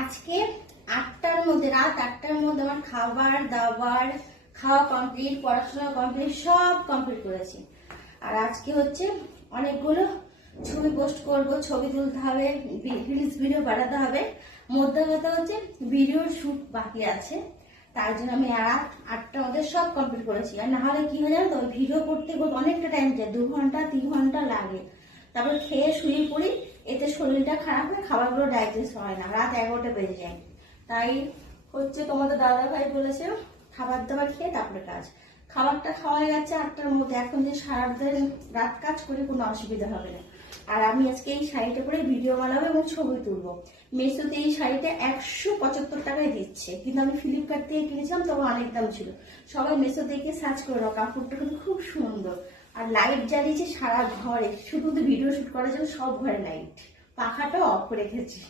আজকে 8টার মধ্যে, রাত 8টার মধ্যে আমার খাবার দাবার খাওয়া কমপ্লিট, পড়াশোনা কমপ্লিট, সব কমপ্লিট করেছি। আর আজকে হচ্ছে অনেকগুলো ছবি পোস্ট করব, ছবি তুলতে হবে, রিলস ভিডিও বানাতে হবে। মধ্যে কথা হচ্ছে ভিডিওর শুট বাকি আছে, তার জন্য আমি রাত 8টার মধ্যে সব কমপ্লিট করেছি। আর না হলে কি হয়ে যাবে, তো ভিডিও করতে অনেকটা টাইম যায়, 2 ঘন্টা 3 ঘন্টা লাগে। তারপর খেয়ে শুয়ে পড়ি, এতে শরীরটা খারাপ হয়, খাবারগুলো ডাইজেস্ট হয় না, রাত 11টা বেজে যায়। তাই হচ্ছে তোমাদের দাদা ভাই বলেছে খাবার দাবার খেয়ে তারপরে কাজ। খাবারটা খাওয়া গেছে 8টার মধ্যে, এখন যে সারাদিন রাত কাজ করে কোনো অসুবিধা হবে না। আর আমি আজকে এই শাড়িটা পরে ভিডিও বানাবো এবং ছবি তুলবো। মেসোতে এই শাড়িটা 175 টাকায় দিচ্ছে, কিন্তু আমি ফ্লিপকার্ট থেকে কিনেছিলাম, তখন অনেক দাম ছিল। সবাই মেসো দেখে সার্চ করে নাও, কাপড়টা কিন্তু খুব সুন্দর। আর লাইট জ্বালিয়েছে সারা ঘরে, শুধু ভিডিও শুট করার জন্য সব ঘরে লাইট, পাখাটাও অফ করে রেখেছি।